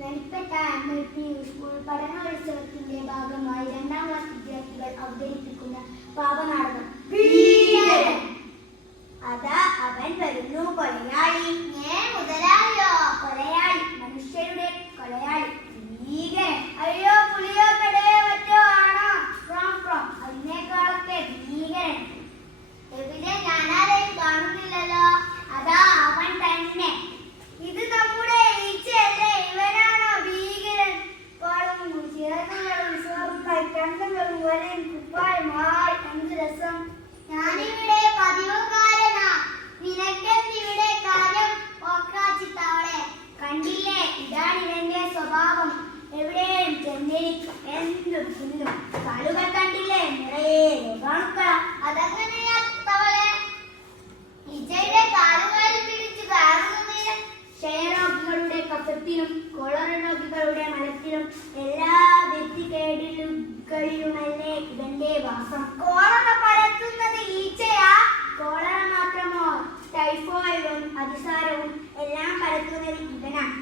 Narippatta MLP school പഠനോത്സവത്തിന്റെ ഭാഗമായി 2ാം class വിദ്യാർത്ഥികൾ അവതരിപ്പിക്കുന്ന പാവനാടകം അതാ അവൻ വരുന്നു കൊലയാളി. മുതലാളിയോ? കൊലയാളി, മനുഷ്യരുടെ കൊലയാളി, ഭീകരൻ. അയ്യോ പുളിയോ പെടയോ മറ്റോ ആണോ? അതിനേക്കാളൊക്കെ ഭീകരൻ. എവിടെ? ഞാനാരെയും കാണുന്നില്ലല്ലോ. അതാ അവൻ തന്നെ. ഇത് നമ്മുടെ ഈച്ചയല്ലേ? ഇവനാണോ ഭീകരൻ? കണ്ടങ്ങളും വലയും കുപ്പായമായി എന്ത് രസം. ഞാനിവിടെ പതിവുകാരനാ. നിനക്കെന്തിവിടെ കാര്യം? ഓക്കാച്ചിത്തവളെ കണ്ടില്ലേ? ഇതാണ് ഇവന്റെ സ്വഭാവം. എവിടെയും ചെന്നിരിക്കും, എന്തും തിന്നും. കാലുകൾ കണ്ടില്ലേ? നിറയെ രോഗാണുക്കളാ. അതങ്ങനെയാ തവളെ. ഈച്ചയുടെ കാലുകളിൽ പിടിച്ചു കയറുന്നതിന് ക്ഷയരോഗികളുടെ കഫത്തിലും കോളറ രോഗികളുടെ മലത്തിലും എല്ലാ വ്യക്തികേടുകളിലുമല്ലേ ഇവന്റെ വാസം. കോളറ പരത്തുന്നത് ഈച്ചയാ? കോളറ മാത്രമോ, ടൈഫോയിഡും അതിസാരവും എല്ലാം പരത്തുന്നത് ഇവനാണ്.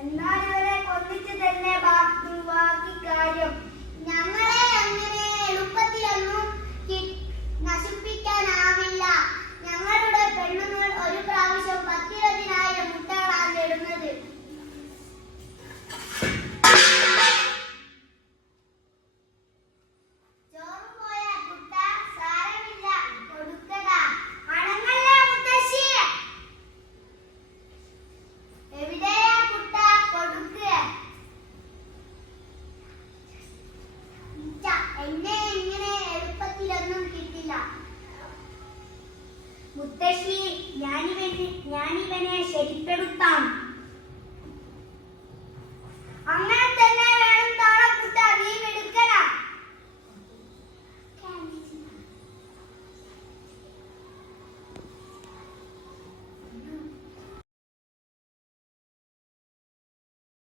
എന്നാൽ ഇവരെ കൊന്നിട്ട് തന്നെ ബാക്കി കാര്യം. ഞങ്ങളെ അങ്ങനെ എളുപ്പത്തിലൊന്നും നശിപ്പിക്കാനാവില്ല. ഞങ്ങളുടെ പെണ്ണുങ്ങൾ ഒരു പ്രാവശ്യം 10,000 മുട്ടകളാണ് ഇടുന്നത്. ചോറും പോയാ കുട്ട, സാരമില്ല, കൊടുക്കടാ. അടങ്ങല്ല മുത്തശ്ശി. എവിടെയാ കുട്ട? കൊടുക്ക്. എന്നെ ഇങ്ങനെ എളുപ്പത്തിലൊന്നും കിട്ടില്ല മുത്തശ്ശി. ഞാനിവനെ ശരിപ്പെടുത്താം.